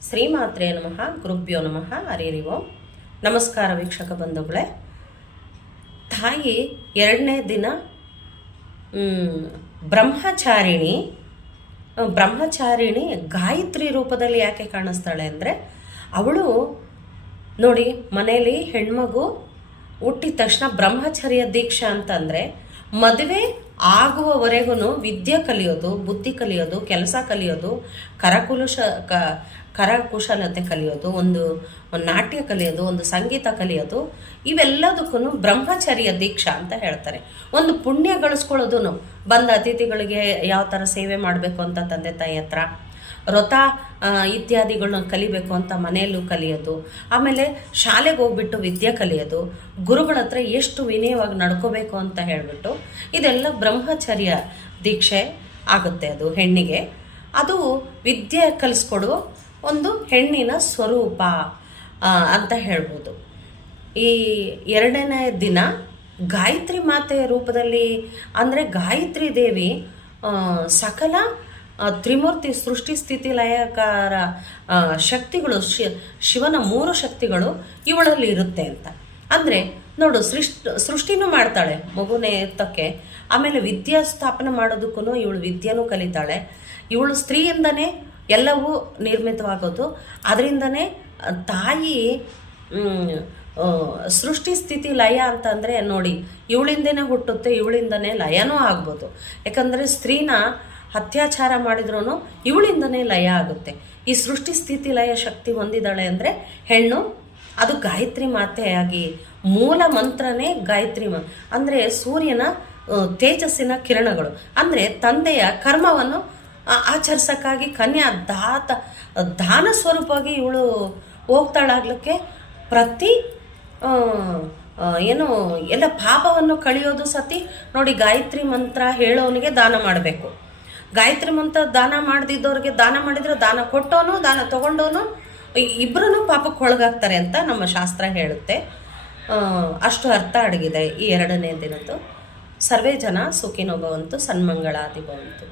ಶ್ರೀಮಾತ್ರೆ ನಮಃ, ಗುರುಭ್ಯೋ ನಮಃ ಅರಿರಿವೋ ನಮಸ್ಕಾರ ವೀಕ್ಷಕ ಬಂಧುಗಳೇ. ತಾಯಿ ಎರಡನೇ ದಿನ ಬ್ರಹ್ಮಚಾರಿಣಿ ಬ್ರಹ್ಮಚಾರಿಣಿ ಗಾಯತ್ರಿ ರೂಪದಲ್ಲಿ ಯಾಕೆ ಕಾಣಿಸ್ತಾಳೆ ಅಂದರೆ, ಅವಳು ನೋಡಿ ಮನೆಯಲ್ಲಿ ಹೆಣ್ಮಗು ಹುಟ್ಟಿದ ತಕ್ಷಣ ಬ್ರಹ್ಮಚರ್ಯ ದೀಕ್ಷಾ ಅಂತಂದರೆ ಮದುವೆ ಆಗುವವರೆಗೂ ವಿದ್ಯೆ ಕಲಿಯೋದು, ಬುದ್ಧಿ ಕಲಿಯೋದು, ಕೆಲಸ ಕಲಿಯೋದು, ಕರಕುಲುಷ ಕರಕುಶಲತೆ ಕಲಿಯೋದು, ಒಂದು ಒಂದು ನಾಟ್ಯ ಕಲಿಯೋದು, ಒಂದು ಸಂಗೀತ ಕಲಿಯೋದು ಇವೆಲ್ಲದಕ್ಕೂ ಬ್ರಹ್ಮಚರ್ಯ ದೀಕ್ಷಾ ಅಂತ ಹೇಳ್ತಾರೆ. ಒಂದು ಪುಣ್ಯ ಗಳಿಸ್ಕೊಳ್ಳೋದು ಬಂದ ಅತಿಥಿಗಳಿಗೆ ಯಾವ ಥರ ಸೇವೆ ಮಾಡಬೇಕು ಅಂತ ತಂದೆ ತಾಯಿ ಹತ್ರ? ವ್ರತ ಇತ್ಯಾದಿಗಳನ್ನ ಕಲಿಬೇಕು ಅಂತ ಮನೆಯಲ್ಲೂ ಕಲಿಯೋದು. ಆಮೇಲೆ ಶಾಲೆಗೆ ಹೋಗ್ಬಿಟ್ಟು ವಿದ್ಯೆ ಕಲಿಯೋದು. ಗುರುಗಳ ಹತ್ರ ಎಷ್ಟು ವಿನಯವಾಗಿ ನಡ್ಕೋಬೇಕು ಅಂತ ಹೇಳಿಬಿಟ್ಟು ಇದೆಲ್ಲ ಬ್ರಹ್ಮಚರ್ಯ ದೀಕ್ಷೆ ಆಗುತ್ತೆ ಅದು ಹೆಣ್ಣಿಗೆ. ಅದು ವಿದ್ಯೆ ಕಲಿಸ್ಕೊಡೋ ಒಂದು ಹೆಣ್ಣಿನ ಸ್ವರೂಪ ಅಂತ ಹೇಳ್ಬೋದು. ಈ ಎರಡನೇ ದಿನ ಗಾಯತ್ರಿ ಮಾತೆಯ ರೂಪದಲ್ಲಿ ಅಂದರೆ ಗಾಯತ್ರಿ ದೇವಿ ಸಕಲ ತ್ರಿಮೂರ್ತಿ ಸೃಷ್ಟಿ ಸ್ಥಿತಿ ಲಯಕಾರ ಶಕ್ತಿಗಳು ಶಿವನ ಮೂರು ಶಕ್ತಿಗಳು ಇವಳಲ್ಲಿ ಇರುತ್ತೆ ಅಂತ. ಅಂದರೆ ನೋಡು, ಸೃಷ್ಟಿ, ಸೃಷ್ಟಿನೂ ಮಾಡ್ತಾಳೆ ಮಗುನೇ ಎತ್ತಕ್ಕೆ ಆಮೇಲೆ ವಿದ್ಯಾ ಸ್ಥಾಪನೆ ಮಾಡೋದಕ್ಕೂ ಇವಳು ವಿದ್ಯೆನೂ ಕಲಿತಾಳೆ. ಇವಳು ಸ್ತ್ರೀಯಿಂದನೇ ಎಲ್ಲವೂ ನಿರ್ಮಿತವಾಗೋದು. ಅದರಿಂದನೇ ತಾಯಿ ಸೃಷ್ಟಿ ಸ್ಥಿತಿ ಲಯ ಅಂತಂದರೆ ನೋಡಿ, ಇವಳಿಂದನೇ ಹುಟ್ಟುತ್ತೆ, ಇವಳಿಂದನೇ ಲಯನೂ ಆಗ್ಬೋದು. ಯಾಕಂದರೆ ಸ್ತ್ರೀನ ಅತ್ಯಾಚಾರ ಮಾಡಿದ್ರೂ ಇವಳಿಂದನೇ ಲಯ ಆಗುತ್ತೆ. ಈ ಸೃಷ್ಟಿ ಸ್ಥಿತಿ ಲಯ ಶಕ್ತಿ ಹೊಂದಿದ್ದಾಳೆ ಅಂದರೆ ಹೆಣ್ಣು, ಅದು ಗಾಯತ್ರಿ ಮಾತೆಯಾಗಿ ಮೂಲ ಮಂತ್ರನೇ ಗಾಯತ್ರಿ ಮ ಅಂದರೆ ಸೂರ್ಯನ ತೇಜಸ್ಸಿನ ಕಿರಣಗಳು. ಅಂದರೆ ತಂದೆಯ ಕರ್ಮವನ್ನು ಆಚರಿಸೋಕ್ಕಾಗಿ ಕನ್ಯಾ ದಾತ, ದಾನ ಸ್ವರೂಪವಾಗಿ ಇವಳು ಹೋಗ್ತಾಳಾಗ್ಲಿಕ್ಕೆ ಪ್ರತಿ ಏನು, ಎಲ್ಲ ಪಾಪವನ್ನು ಕಳಿಯೋದು ಸತಿ ನೋಡಿ ಗಾಯತ್ರಿ ಮಂತ್ರ ಹೇಳೋನಿಗೆ ದಾನ ಮಾಡಬೇಕು. ಗಾಯತ್ರಿ ಮಂತ್ರ ದಾನ ಮಾಡದಿದ್ದವ್ರಿಗೆ ದಾನ ಮಾಡಿದ್ರೆ ದಾನ ಕೊಟ್ಟೋನು ದಾನ ತಗೊಂಡೋನು ಇಬ್ಬರೂ ಪಾಪಕ್ಕೆ ಒಳಗಾಗ್ತಾರೆ ಅಂತ ನಮ್ಮ ಶಾಸ್ತ್ರ ಹೇಳುತ್ತೆ. ಅಷ್ಟು ಅರ್ಥ ಅಡಗಿದೆ ಈ ಎರಡನೇ ದಿನದ್ದು ಸರ್ವೇ ಜನ ಸುಖಿನೋ ಭವಂತು ಸನ್ಮಂಗಳಾದಿ ಭವಂತು.